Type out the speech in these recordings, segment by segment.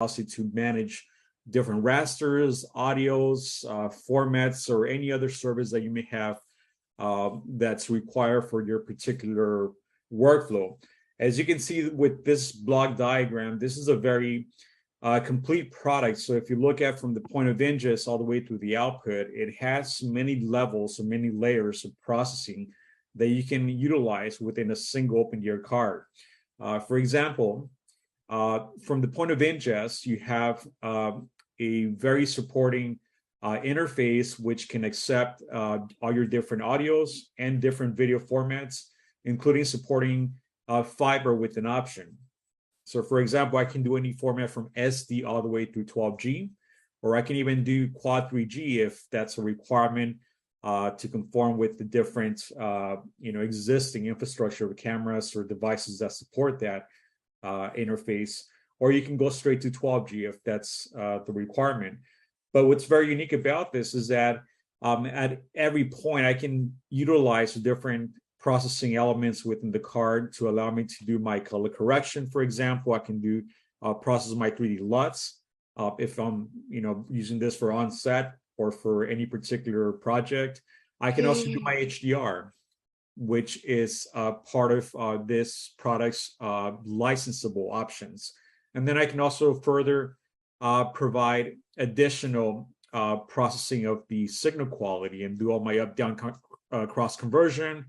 allows you to manage different rasters, audios, formats, or any other service that you may have that's required for your particular workflow. As you can see with this block diagram, this is a very complete product. So if you look at from the point of ingest all the way through the output, it has many levels or many layers of processing that you can utilize within a single OpenGear card. For example, from the point of ingest, you have a very supporting interface which can accept all your different audios and different video formats, including supporting fiber with an option. So for example, I can do any format from SD all the way through 12G, or I can even do quad 3G if that's a requirement to conform with the different existing infrastructure of cameras or devices that support that interface, or you can go straight to 12G if that's the requirement. But what's very unique about this is that at every point I can utilize different processing elements within the card to allow me to do my color correction. For example, I can do process my 3D LUTs if I'm using this for on-set or for any particular project. I can also do my HDR, which is part of this product's licensable options. And then I can also further provide additional processing of the signal quality and do all my up-down cross conversion,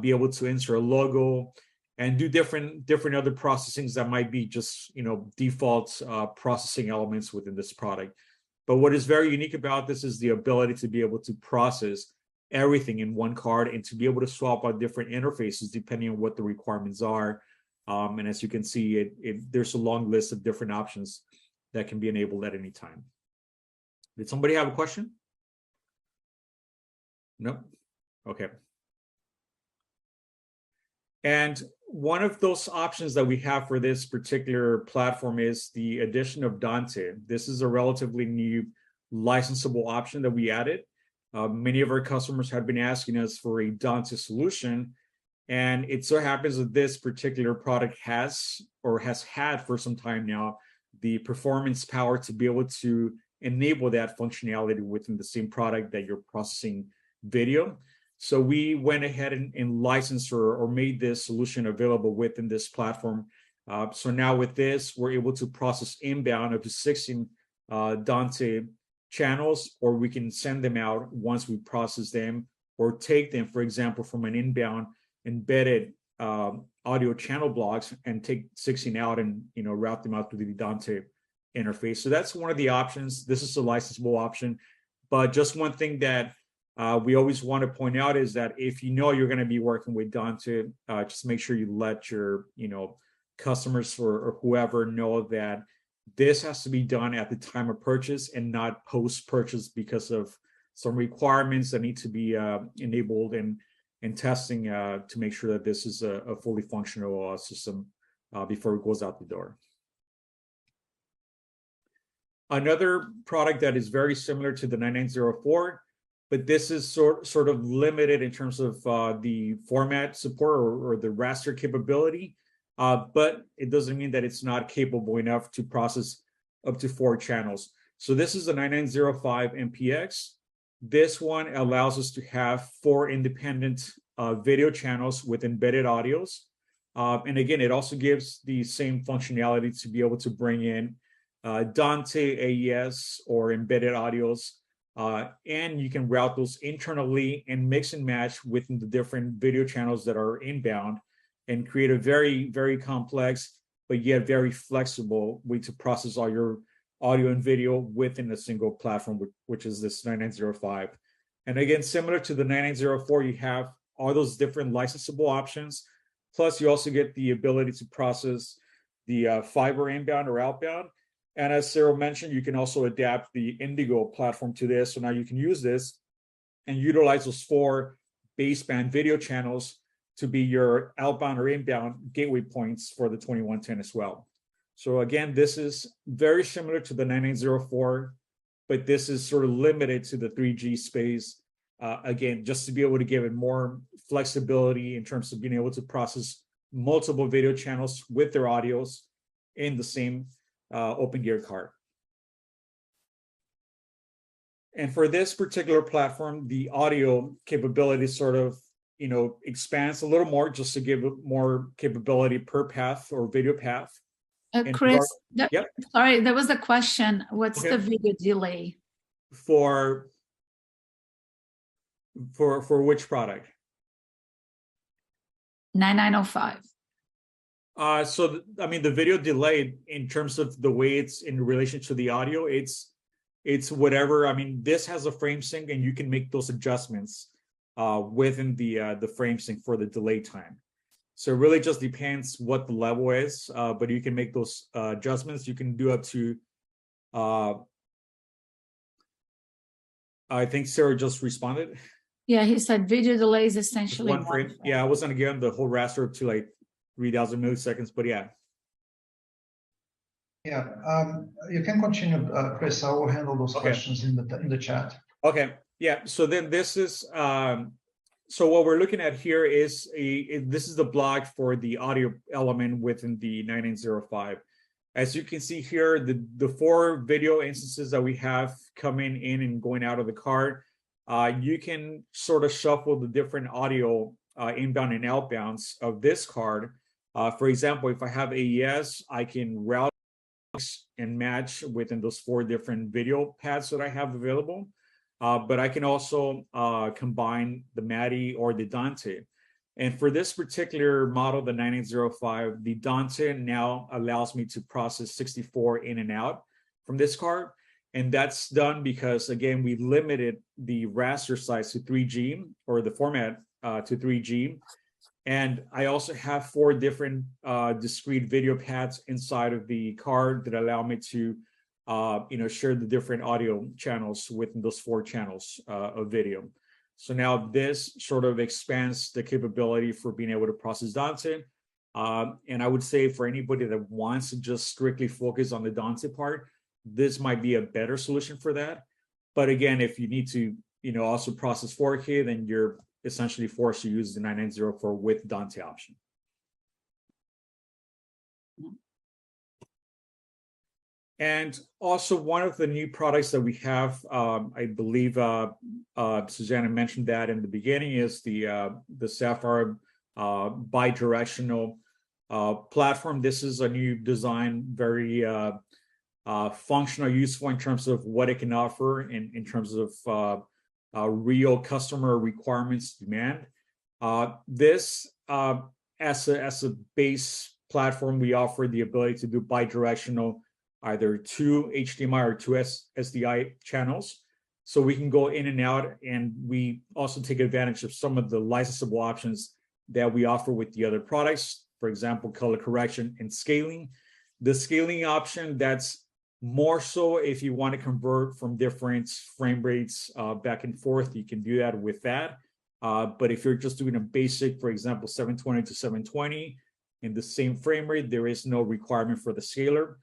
be able to insert a logo, and do different other processings that might be just default processing elements within this product. But what is very unique about this is the ability to be able to process everything in one card and to be able to swap out different interfaces depending on what the requirements are. And as you can see, there's a long list of different options that can be enabled at any time. Did somebody have a question? No? Okay. And one of those options that we have for this particular platform is the addition of Dante. This is a relatively new licensable option that we added. Many of our customers have been asking us for a Dante solution, and it so happens that this particular product has had for some time now the performance power to be able to enable that functionality within the same product that you're processing video. So we went ahead and licensed or made this solution available within this platform. So now with this, we're able to process inbound up to 16 Dante channels, or we can send them out once we process them, or take them, for example, from an inbound embedded audio channel blocks and take 16 out and route them out to the Dante interface. So that's one of the options. This is a licensable option, but just one thing that we always want to point out is that if you're going to be working with Dante, just make sure you let your customers or whoever know that this has to be done at the time of purchase and not post-purchase because of some requirements that need to be enabled and testing to make sure that this is a fully functional system before it goes out the door. Another product that is very similar to the 9904, but this is sort of limited in terms of the format support or the raster capability, but it doesn't mean that it's not capable enough to process up to 4 channels. So this is the 9905 MPX. This one allows us to have 4 independent video channels with embedded audios. And again, it also gives the same functionality to be able to bring in Dante AES or embedded audios. And you can route those internally and mix and match within the different video channels that are inbound and create a very, very complex, but yet very flexible way to process all your audio and video within a single platform, which is this 9905. And again, similar to the 9904, you have all those different licensable options. Plus, you also get the ability to process the fiber inbound or outbound. And as Cyril mentioned, you can also adapt the Indigo platform to this. So now you can use this and utilize those 4 baseband video channels to be your outbound or inbound gateway points for the 2110 as well. So again, this is very similar to the 9904, but this is sort of limited to the 3G space. Again, just to be able to give it more flexibility in terms of being able to process multiple video channels with their audios in the same open gear car. And for this particular platform, the audio capability sort of, expands a little more just to give more capability per path or video path. Chris, yep. Sorry, there was a question. What's okay. the video delay? For which product? 9905. So the video delay in terms of the way it's in relation to the audio, it's whatever. This has a frame sync, and you can make those adjustments within the frame sync for the delay time. So it really just depends what the level is, but you can make those adjustments. You can do up to, I think Sarah just responded. Yeah, he said video delay is essentially one frame. Yeah, I wasn't again the whole raster to like 3,000 milliseconds, but yeah. Yeah, you can continue, Chris. I will handle those questions in the chat. Okay. Yeah. So then this is so what we're looking at here is this is the block for the audio element within the 9905. As you can see here, the 4 video instances that we have coming in and going out of the card, you can sort of shuffle the different audio inbound and outbounds of this card. For example, if I have AES, I can route and match within those 4 different video paths that I have available. But I can also combine the Matty or the Dante. And for this particular model, the 9805, the Dante now allows me to process 64 in and out from this card. And that's done because, again, we limited the raster size to 3G, or the format to 3G. And I also have 4 different discrete video paths inside of the card that allow me to share the different audio channels within those 4 channels of video. So now this sort of expands the capability for being able to process Dante. And I would say for anybody that wants to just strictly focus on the Dante part, this might be a better solution for that. But again, if you need to, also process 4K, then you're essentially forced to use the 9904 with Dante option. And also one of the new products that we have, I believe Susanna mentioned that in the beginning, is the Sapphire bidirectional platform. This is a new design, very functional, useful in terms of what it can offer in terms of real customer requirements demand. This as a base platform, we offer the ability to do bidirectional, either 2 HDMI or 2 SDI channels. So we can go in and out, and we also take advantage of some of the licensable options that we offer with the other products. For example, color correction and scaling. The scaling option, that's more so if you want to convert from different frame rates back and forth, you can do that with that. But if you're just doing a basic, for example, 720 to 720 in the same frame rate, there is no requirement for the scaler.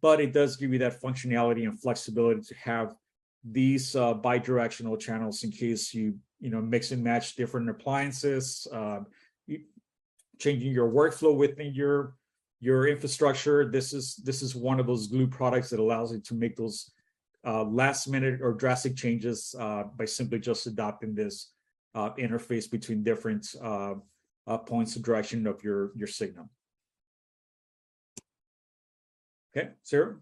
But it does give you that functionality and flexibility to have these bidirectional channels in case you mix and match different appliances, changing your workflow within your infrastructure. This is one of those glue products that allows you to make those last minute or drastic changes by simply just adopting this interface between different points of direction of your signal. Okay, Sarah?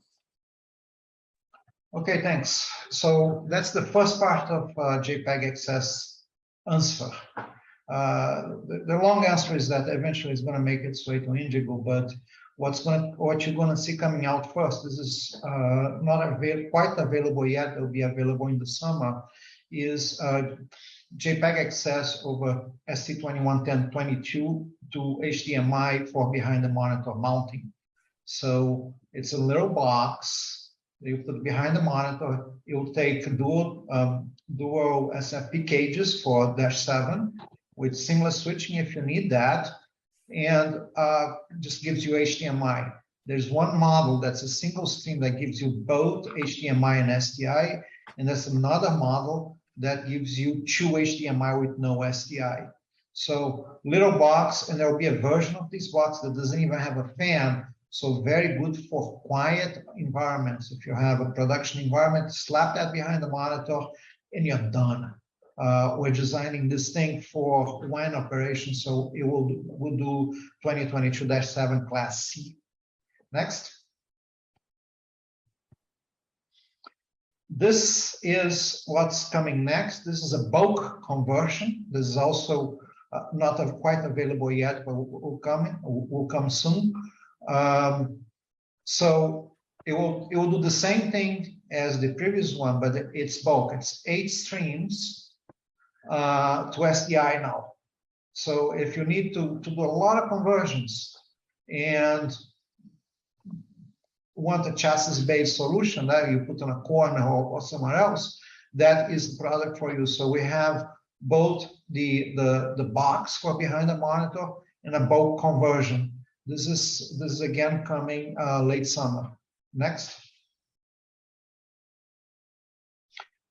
Okay, thanks. So that's the first part of JPEG access answer. The long answer is that eventually it's going to make its way to Indigo, but what you're going to see coming out first, this is not quite available yet, it'll be available in the summer, is JPEG access over ST211022 to HDMI for behind the monitor mounting. So it's a little box you put behind the monitor. It will take dual SFP cages for -7 with seamless switching if you need that, and just gives you HDMI. There's one model that's a single stream that gives you both HDMI and SDI, and there's another model that gives you 2 HDMI with no SDI. So little box, and there will be a version of this box that doesn't even have a fan, So very good for quiet environments. If you have a production environment, slap that behind the monitor and you're done. We're designing this thing for wine operations, so it will do 2022-7 Class C. Next. This is what's coming next. This is a bulk conversion. This is also not quite available yet, but will come soon. So it will do the same thing as the previous one, but it's bulk. It's 8 streams to SDI now. So if you need to do a lot of conversions and want a chassis-based solution that you put on a corner or somewhere else, that is the product for you. So we have both the box for behind the monitor and a bulk conversion. This is again coming late summer. Next.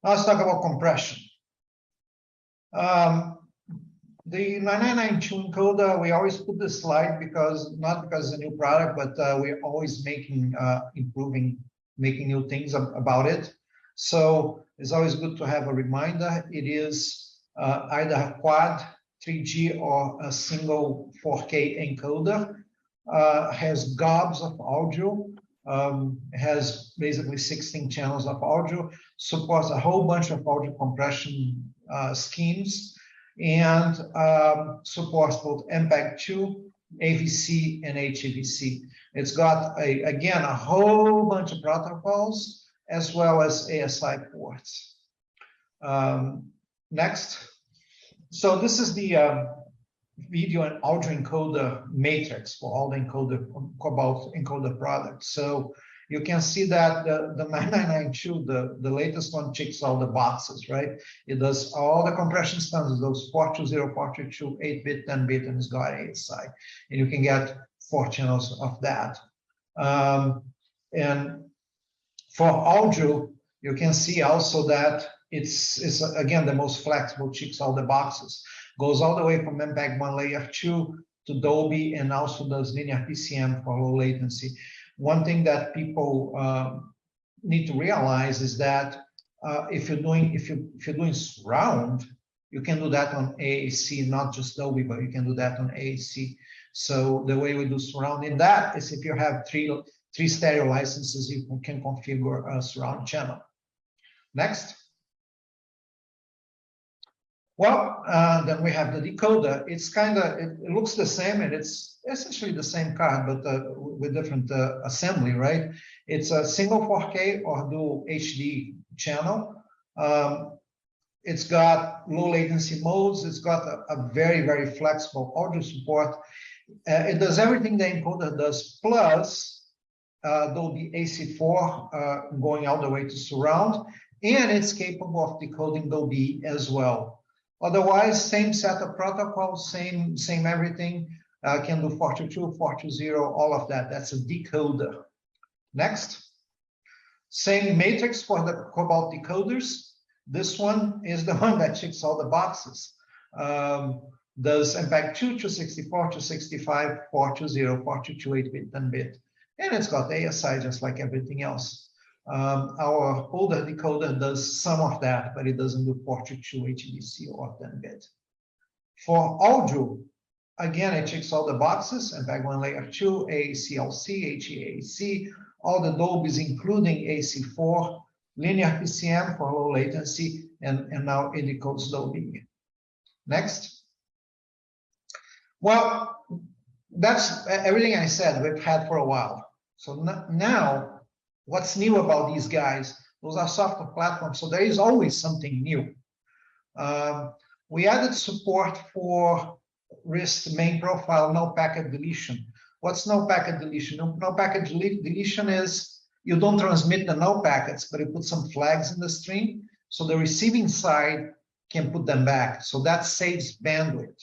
Now let's talk about compression. The 9992 encoder, we always put this slide not because it's a new product, but we're always improving, making new things about it. So it's always good to have a reminder. It is either a quad 3G or a single 4K encoder. Has gobs of audio, has basically 16 channels of audio, supports a whole bunch of audio compression schemes, and supports both MPEG-2, AVC, and HEVC. It's got, again, a whole bunch of protocols, as well as ASI ports. Next. So this is the video and audio encoder matrix for all the Cobalt encoder products. So you can see that the 9992, the latest one, checks all the boxes, right? It does all the compression standards, those 420, 422, 8-bit, 10-bit, and it's got ASI. And you can get 4 channels of that. And for audio, you can see also that it's again the most flexible, checks all the boxes. Goes all the way from MPEG-1 layer 2 to Dolby, and also does linear PCM for low latency. One thing that people need to realize is that if you're doing surround, you can do that on AAC, not just Dolby, but you can do that on AAC. So the way we do surround in that is if you have three stereo licenses, you can configure a surround channel. Next. Well, then we have the decoder. It's it looks the same, and it's essentially the same card, but with different assembly, right? It's a single 4K or dual HD channel. It's got low latency modes. It's got a very, very flexible audio support. It does everything the encoder does, plus Dolby AC4 going all the way to surround, and it's capable of decoding Dolby as well. Otherwise, same set of protocols, same everything. Can do 422, 420, all of that. That's a decoder. Next. Same matrix for the Cobalt decoders. This one is the one that checks all the boxes. Does MPEG-2, 264, 265, 420, 422, 8-bit, 10-bit. And it's got ASI just like everything else. Our older decoder does some of that, but it doesn't do 422, HEVC, or 10-bit. For audio, again, it checks all the boxes, MPEG-1 layer 2, AAC-LC, HEAC, all the Dolbys, including AC4, linear PCM for low latency, and now it decodes Dolby. Next. Well, that's everything I said we've had for a while. So now, what's new about these guys? Those are software platforms, so there is always something new. We added support for RIST main profile no packet deletion. What's no packet deletion? No packet deletion is you don't transmit the no packets, but you put some flags in the stream, so the receiving side can put them back. So that saves bandwidth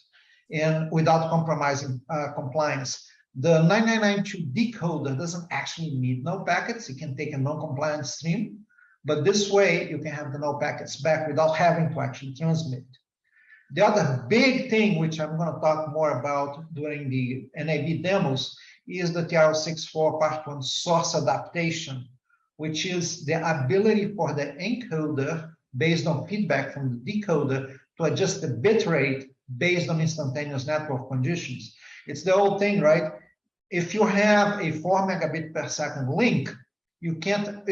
and without compromising compliance. The 9992 decoder doesn't actually need no packets. It can take a non-compliant stream, but this way you can have the no packets back without having to actually transmit. The other big thing, which I'm going to talk more about during the NAB demos, is the TRL64 Part 1 source adaptation, which is the ability for the encoder, based on feedback from the decoder, to adjust the bit rate based on instantaneous network conditions. It's the old thing, right? If you have a 4 megabit per second link, you can't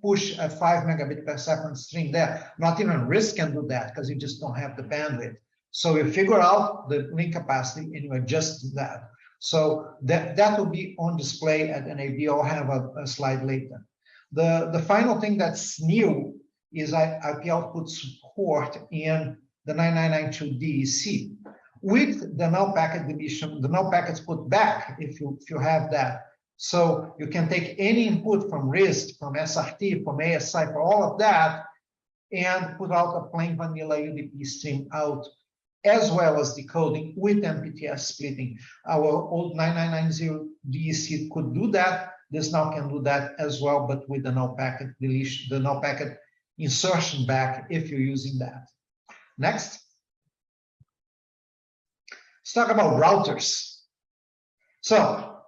push a 5 megabit per second string there. Not even RISC can do that because you just don't have the bandwidth. So you figure out the link capacity and you adjust that. So that will be on display at NAB. I'll have a slide later. The final thing that's new is IP output support in the 9992 DEC. With the null packet deletion, the null packets put back if you have that. So you can take any input from RISC, from SRT, from ASI, for all of that, and put out a plain vanilla UDP stream out, as well as decoding with MPTS splitting. Our old 9990 DEC could do that. This now can do that as well, but with the null packet deletion, the null packet insertion back if you're using that. Next. Let's talk about routers. So,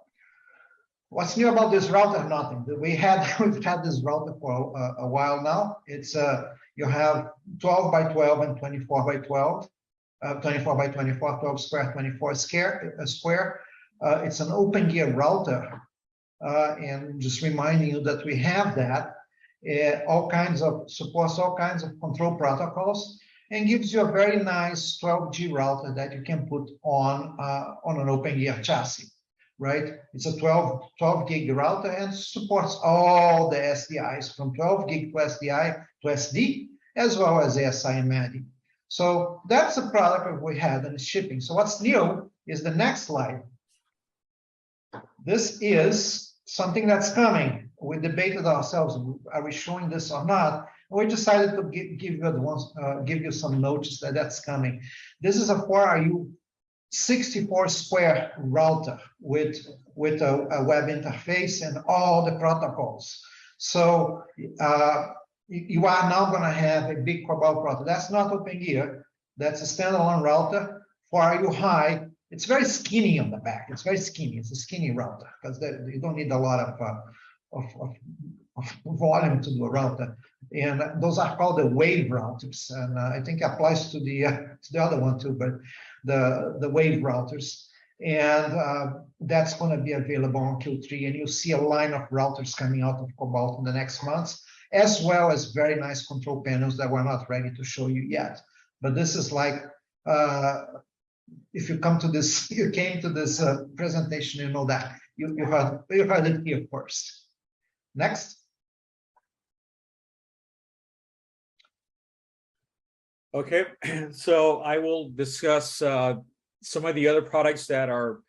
what's new about this router? Nothing. We've had this router for a while now. It's you have 12 by 12 and 24 by 12, 24 by 24, 12 square, 24 square. It's an open gear router, and just reminding you that we have that. Supports all kinds of control protocols, and gives you a very nice 12G router that you can put on an open gear chassis, right? It's a 12 gig router and supports all the SDIs from 12 gig to SDI to SD, as well as ASI and MADI. So that's a product that we had and it's shipping. So what's new is the next slide. This is something that's coming. We debated ourselves, are we showing this or not? We decided to give you some notice that that's coming. This is a 4RU 64 square router with a web interface and all the protocols. So you are now going to have a big Koba router. That's not open gear. That's a standalone router. 4RU high. It's very skinny on the back. It's very skinny. It's a skinny router because you don't need a lot of volume to do a router. And those are called the wave routers. And I think it applies to the other one too, but the wave routers. And that's going to be available on Q3. And you'll see a line of routers coming out of Cobalt in the next months, as well as very nice control panels that we're not ready to show you yet. But this is like, if you came to this presentation, you know that. You heard it here first. Next. Okay, so I will discuss some of the other products that are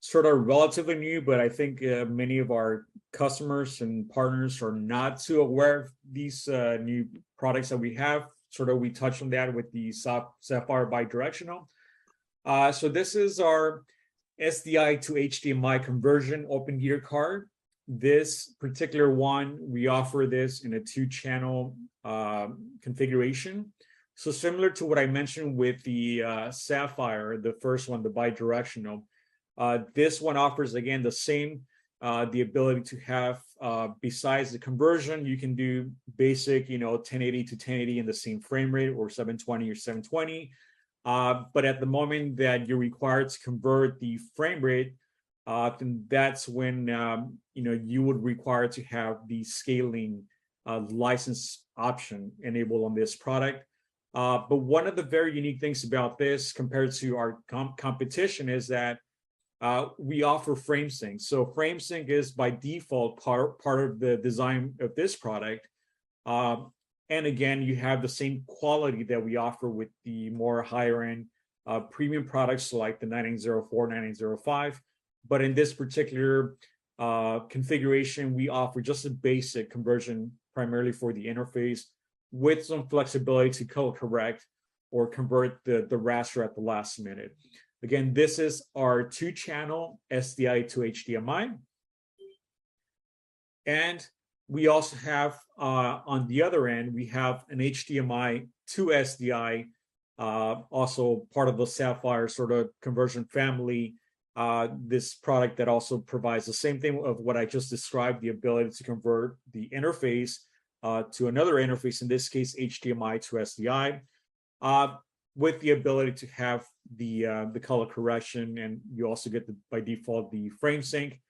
sort of relatively new, but I think many of our customers and partners are not too aware of these new products that we have. Sort of we touched on that with the Sapphire bidirectional. So this is our SDI to HDMI conversion open gear card. This particular one, we offer this in a 2-channel configuration. So similar to what I mentioned with the Sapphire, the first one, the bidirectional, this one offers, again, the same, the ability to have, besides the conversion, you can do basic, 1080 to 1080 in the same frame rate, or 720 or 720. But at the moment that you're required to convert the frame rate, then that's when you would require to have the scaling license option enabled on this product. But one of the very unique things about this compared to our competition is that we offer frame sync. So frame sync is by default part of the design of this product. And again, you have the same quality that we offer with the more higher end premium products like the 9904, 9905. But in this particular configuration, we offer just a basic conversion primarily for the interface with some flexibility to color correct or convert the raster at the last minute. Again, this is our 2-channel SDI to HDMI. And we also have, on the other end, we have an HDMI to SDI also part of the Sapphire sort of conversion family. This product that also provides the same thing of what I just described, the ability to convert the interface to another interface, in this case, HDMI to SDI, with the ability to have the color correction, and you also get by default the frame sync.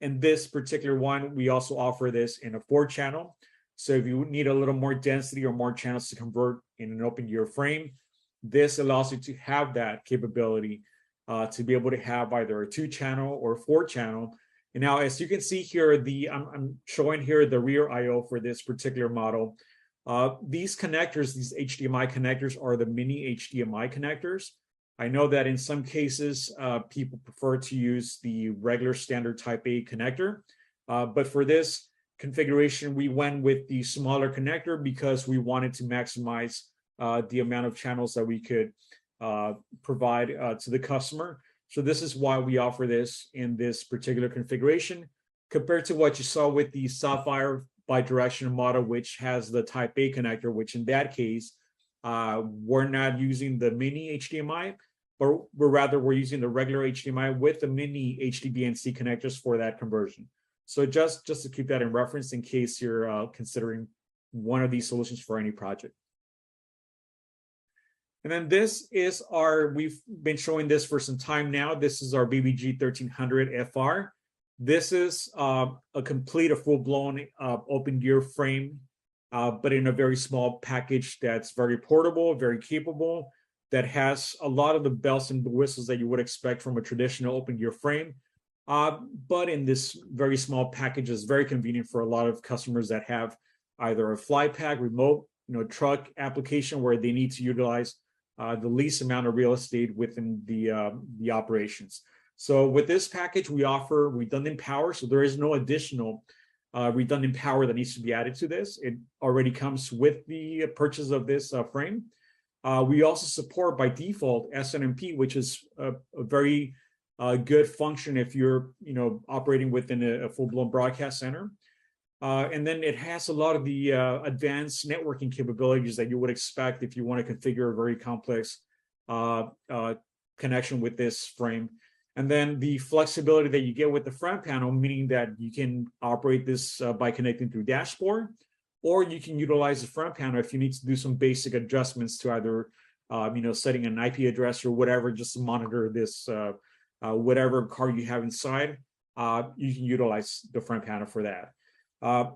In this particular one, we also offer this in a 4-channel. So if you need a little more density or more channels to convert in an open gear frame, this allows you to have that capability to be able to have either a 2-channel or 4-channel. And now, as you can see here, I'm showing here the rear I/O for this particular model. These connectors, these HDMI connectors, are the mini HDMI connectors. I know that in some cases, people prefer to use the regular standard Type A connector, but for this configuration, we went with the smaller connector because we wanted to maximize the amount of channels that we could provide to the customer. So this is why we offer this in this particular configuration, compared to what you saw with the Sapphire bidirectional model, which has the Type A connector, which in that case, we're not using the mini HDMI, but we're using the regular HDMI with the mini HDBaNC connectors for that conversion. So just to keep that in reference in case you're considering one of these solutions for any project. And then this is we've been showing this for some time now. This is our BBG 1300 FR. This is a full-blown open gear frame, but in a very small package that's very portable, very capable, that has a lot of the bells and whistles that you would expect from a traditional open gear frame. But in this very small package is very convenient for a lot of customers that have either a fly pack, remote, truck application where they need to utilize the least amount of real estate within the operations. So with this package, we offer redundant power. So there is no additional redundant power that needs to be added to this. It already comes with the purchase of this frame. We also support by default SNMP, which is a very good function if you're operating within a full-blown broadcast center. And then it has a lot of the advanced networking capabilities that you would expect if you want to configure a very complex connection with this frame. And then the flexibility that you get with the front panel, meaning that you can operate this by connecting through dashboard, or you can utilize the front panel if you need to do some basic adjustments to either, setting an IP address or whatever, just to monitor this, whatever card you have inside. You can utilize the front panel for that.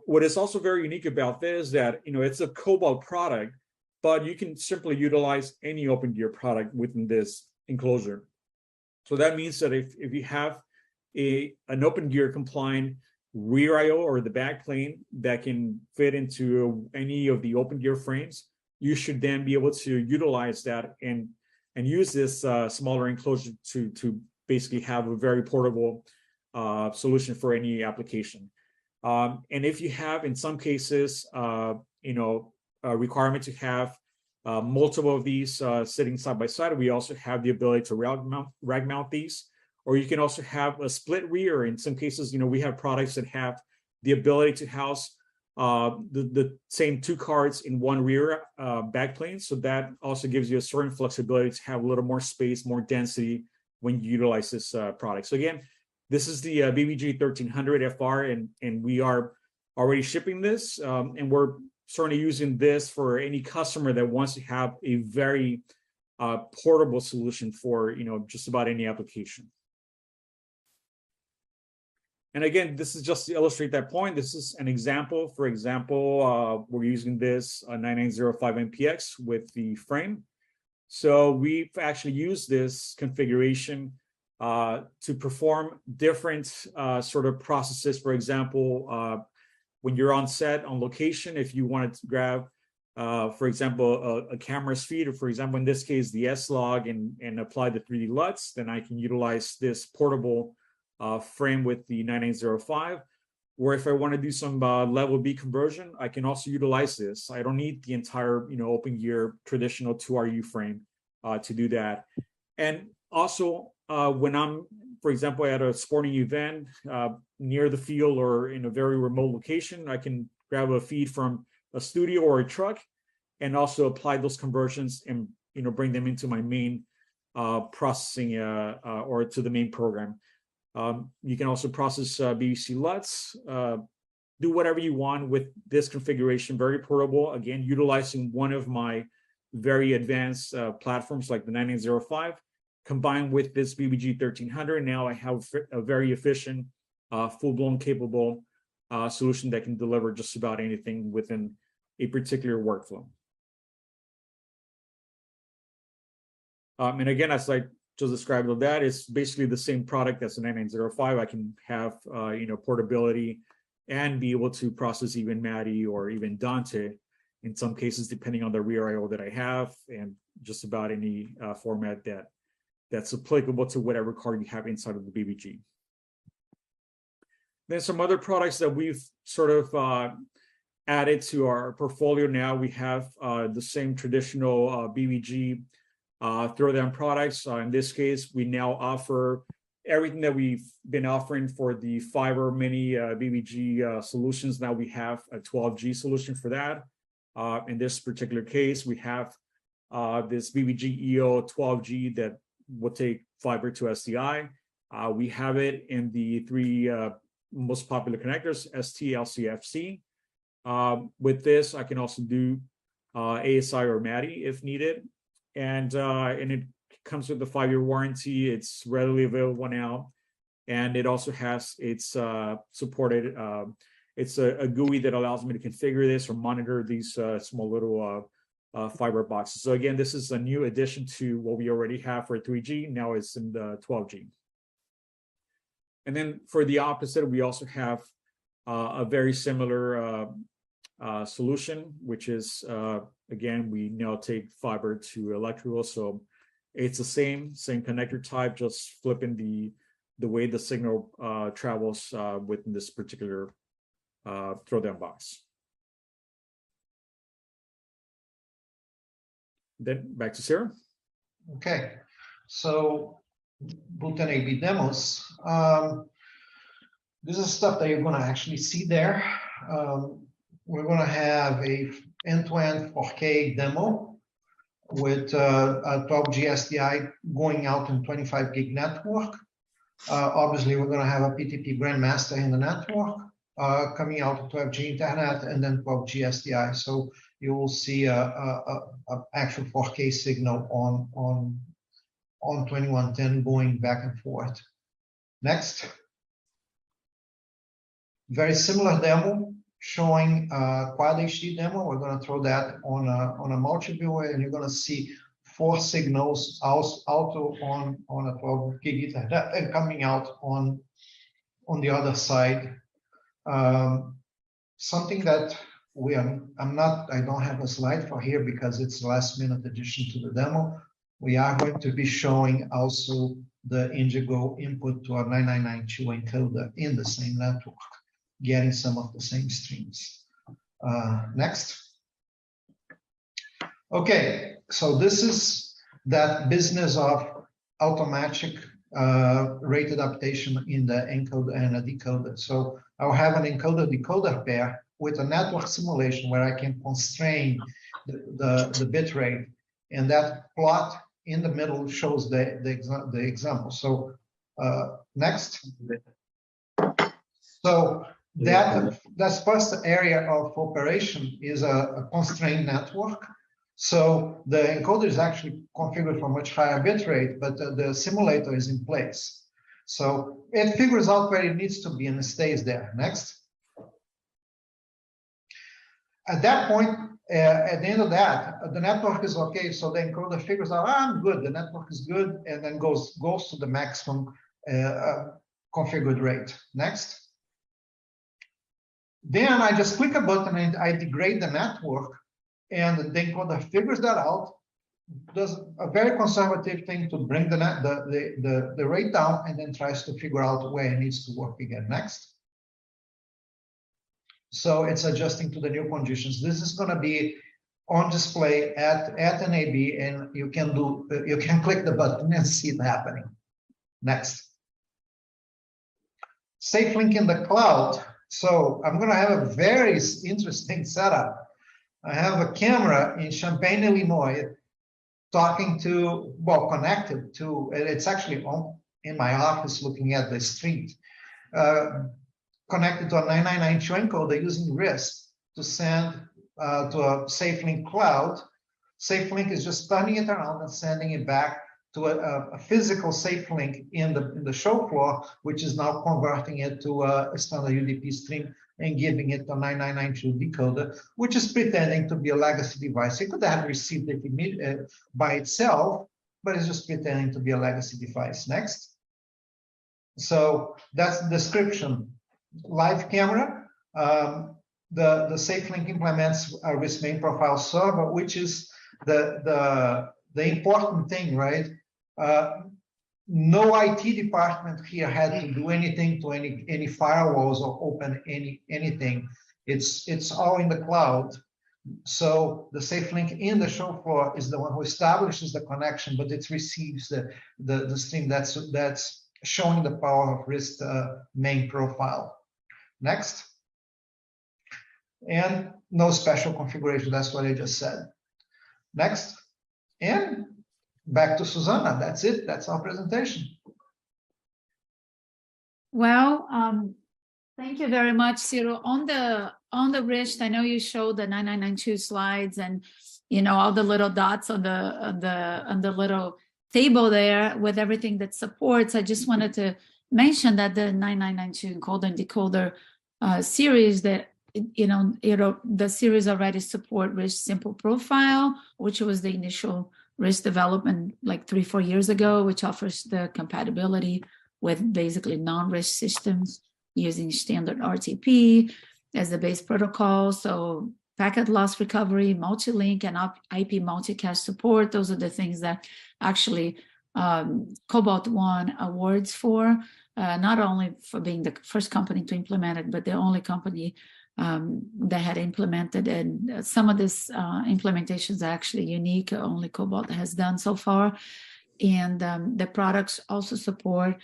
What is also very unique about this is that, it's a Koba product, but you can simply utilize any open gear product within this enclosure. So that means that if you have an open gear compliant rear I/O or the back plane that can fit into any of the open gear frames, you should then be able to utilize that and use this smaller enclosure to basically have a very portable solution for any application. And if you have, in some cases, a requirement to have multiple of these sitting side by side, we also have the ability to rag mount these. Or you can also have a split rear. In some cases, we have products that have the ability to house the same 2 cards in one rear backplane. So that also gives you a certain flexibility to have a little more space, more density when you utilize this product. So again, this is the BBG 1300 FR, and we are already shipping this, and we're certainly using this for any customer that wants to have a very portable solution for just about any application. And again, this is just to illustrate that point. This is an example. For example, we're using this 9905 MPX with the frame. So we've actually used this configuration to perform different sort of processes. For example, when you're on set, on location, if you wanted to grab, for example, a camera's feed, or for example, in this case, the S-Log and apply the 3D LUTs, then I can utilize this portable frame with the 9905. Or if I want to do some level B conversion, I can also utilize this. I don't need the entire, open gear traditional 2RU frame to do that. And also, when I'm, for example, at a sporting event near the field or in a very remote location, I can grab a feed from a studio or a truck and also apply those conversions and bring them into my main processing or to the main program. You can also process BBC LUTs, do whatever you want with this configuration, very portable, again, utilizing one of my very advanced platforms like the 9905, combined with this BBG 1300. Now I have a very efficient, full-blown capable solution that can deliver just about anything within a particular workflow. And again, as I just described of that, it's basically the same product as the 9905. I can have portability and be able to process even Madi or even Dante in some cases, depending on the rear I/O that I have, and just about any format that's applicable to whatever card you have inside of the BBG. Then some other products that we've sort of added to our portfolio now. We have the same traditional BBG throwdown products. In this case, we now offer everything that we've been offering for the fiber mini BBG solutions. Now we have a 12G solution for that. In this particular case, we have this BBG EO 12G that will take fiber to SDI. We have it in the three most popular connectors, ST, LC, FC. With this, I can also do ASI or MADI if needed. And it comes with a 5-year warranty. It's readily available now. And it also has its supported, it's a GUI that allows me to configure this or monitor these small little fiber boxes. So again, this is a new addition to what we already have for 3G. Now it's in the 12G. And then for the opposite, we also have a very similar solution, which is, again, we now take fiber to electrical. So it's the same connector type, just flipping the way the signal travels within this particular throwdown box. Then back to Sarah. Okay, so Bhutan AB demos. This is stuff that you're going to actually see there. We're going to have a end-to-end 4K demo with a 12G SDI going out in 25 gig network. Obviously, we're going to have a PTP Grandmaster in the network coming out of 12G Internet and then 12G SDI. So you will see a actual 4K signal on 2110 going back and forth. Next. Very similar demo showing Quad HD demo. We're going to throw that on a multi-viewer, and you're going to see 4 signals also on a 12 gig Ethernet and coming out on the other side. Something that I don't have a slide for here because it's last minute addition to the demo. We are going to be showing also the Indigo input to our 9992 encoder in the same network, getting some of the same streams. Next. Okay, so this is that business of automatic rate adaptation in the encoder and a decoder. So I'll have an encoder-decoder pair with a network simulation where I can constrain the bit rate, and that plot in the middle shows the example. So next. So that first area of operation is a constrained network. So the encoder is actually configured for much higher bit rate, but the simulator is in place. So it figures out where it needs to be and it stays there. Next. At that point, at the end of that, the network is okay. So the encoder figures out, I'm good, the network is good, and then goes to the maximum configured rate. Next. Then I just click a button and I degrade the network, and the encoder figures that out, does a very conservative thing to bring the rate down, and then tries to figure out where it needs to work again. Next. So it's adjusting to the new conditions. This is going to be on display at an AB, and you can click the button and see it happening. Next. Safe link in the cloud. So I'm going to have a very interesting setup. I have a camera in Champaign, Illinois, talking to, well, connected to, it's actually in my office looking at the street, connected to a 9992 encoder using RISC to send to a SafeLink cloud. SafeLink is just turning it around and sending it back to a physical SafeLink in the show floor, which is now converting it to a standard UDP stream and giving it a 9992 decoder, which is pretending to be a legacy device. It could have received it by itself, but it's just pretending to be a legacy device. Next. So that's the description. Live camera. The SafeLink implements a RISC main profile server, which is the important thing, right? No IT department here had to do anything to any firewalls or open anything. It's all in the cloud. So the SafeLink in the show floor is the one who establishes the connection, but it receives the stream that's showing the power of RISC main profile. Next. And no special configuration. That's what I just said. Next. And back to Susanna. That's it. That's our presentation. Well, thank you very much, Ciro. On the wrist, I know you showed the 9992 slides and all the little dots on the little table there with everything that supports. I just wanted to mention that the 9992 encoder and decoder series that the series already support RISC simple profile, which was the initial RISC development like 3-4 years ago, which offers the compatibility with basically non-RISC systems using standard RTP as the base protocol. So packet loss recovery, multi-link, and IP multicast support. Those are the things that actually Cobalt won awards for, not only for being the first company to implement it, but the only company that had implemented, and some of this implementations are actually unique, only Cobalt has done so far. And the products also support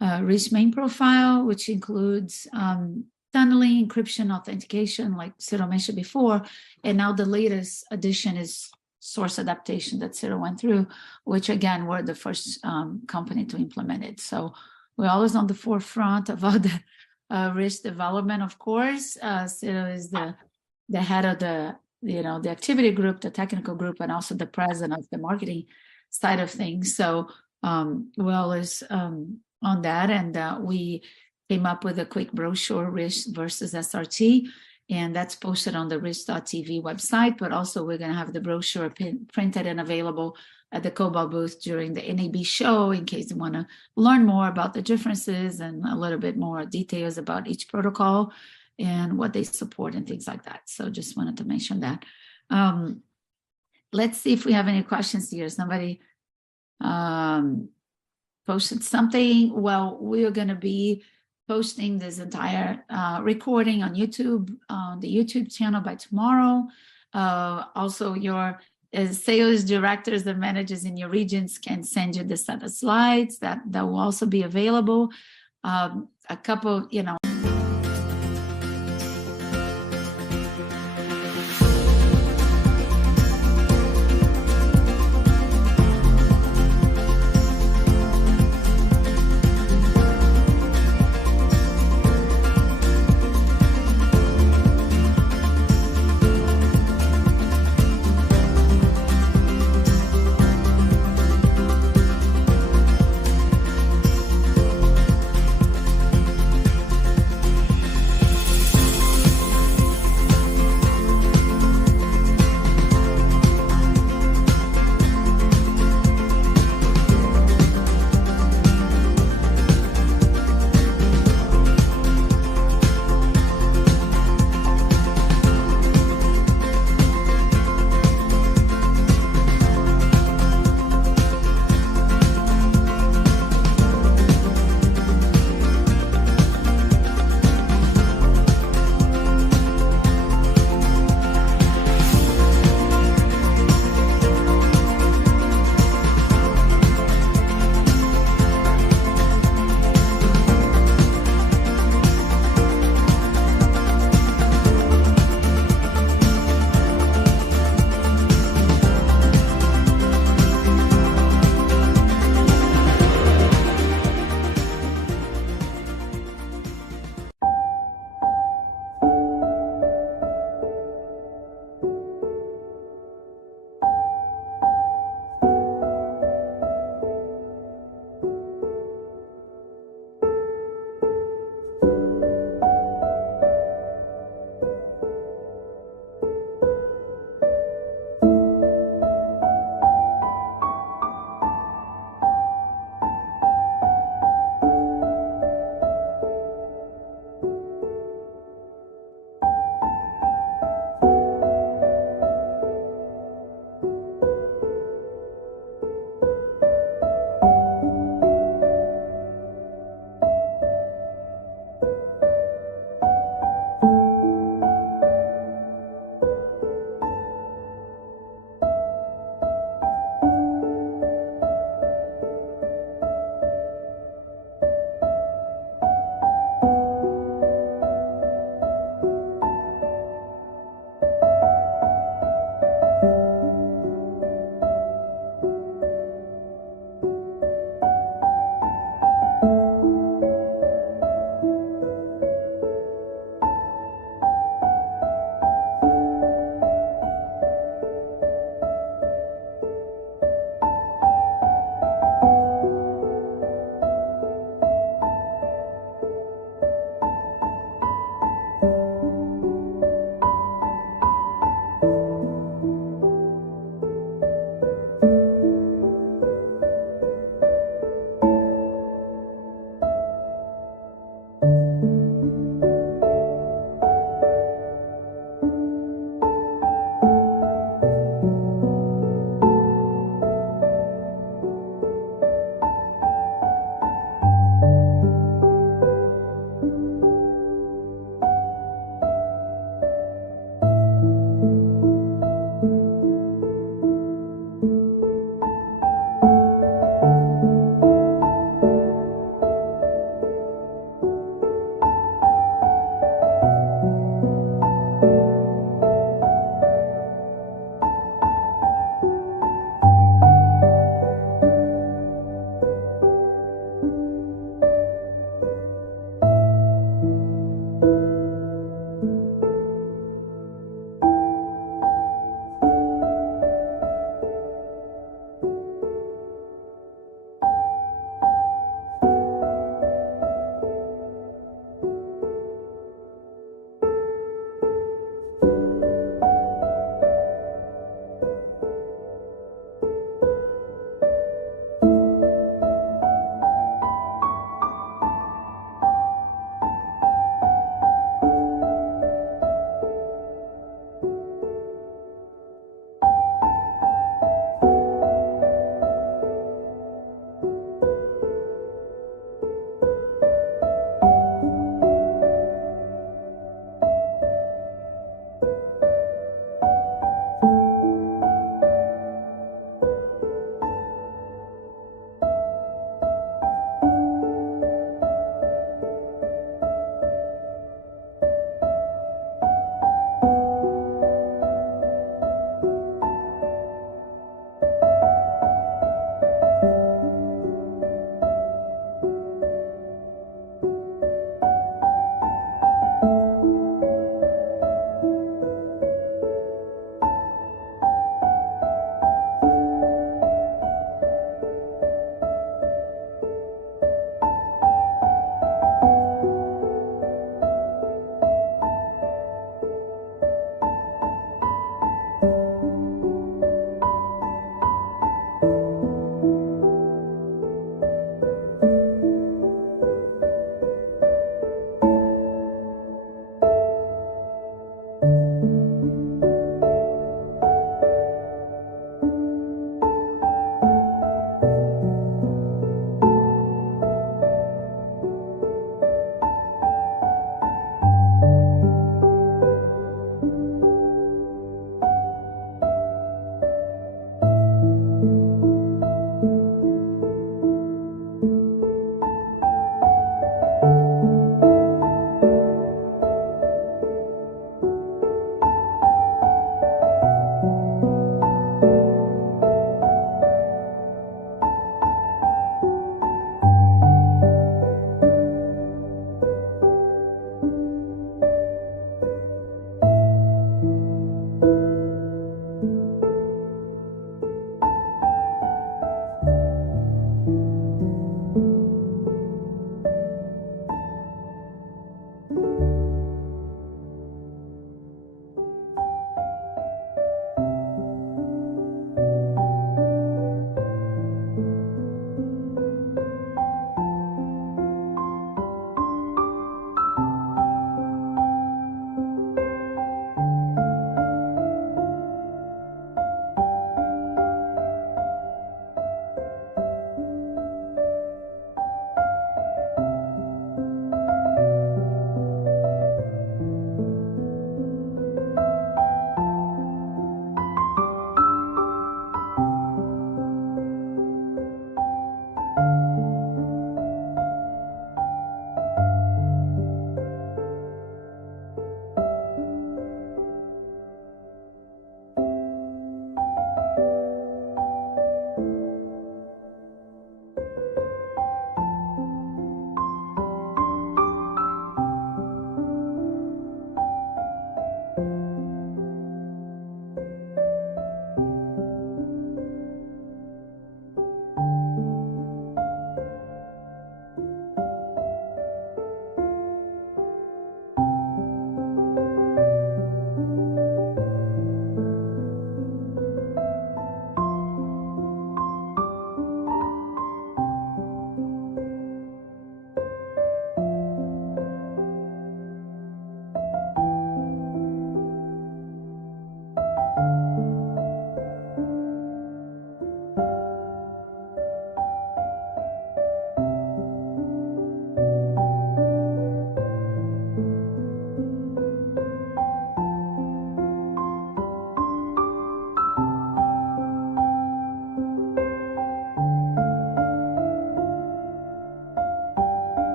RISC main profile, which includes tunneling, encryption, authentication, like Ciro mentioned before. And now the latest addition is source adaptation that Ciro went through, which again, we're the first company to implement it. So we're always on the forefront of all the RISC development, of course. Ciro is the head of the activity group, the technical group, and also the president of the marketing side of things. So we're always on that, and we came up with a quick brochure, RISC versus SRT, and that's posted on the RISC.tv website. But also we're going to have the brochure printed and available at the Koba booth during the NAB show in case you want to learn more about the differences and a little bit more details about each protocol and what they support and things like that. So just wanted to mention that. Let's see if we have any questions here. Somebody posted something. Well, we are going to be posting this entire recording on YouTube, on the YouTube channel by tomorrow. Also, your sales directors and managers in your regions can send you the set of slides that will also be available. A couple,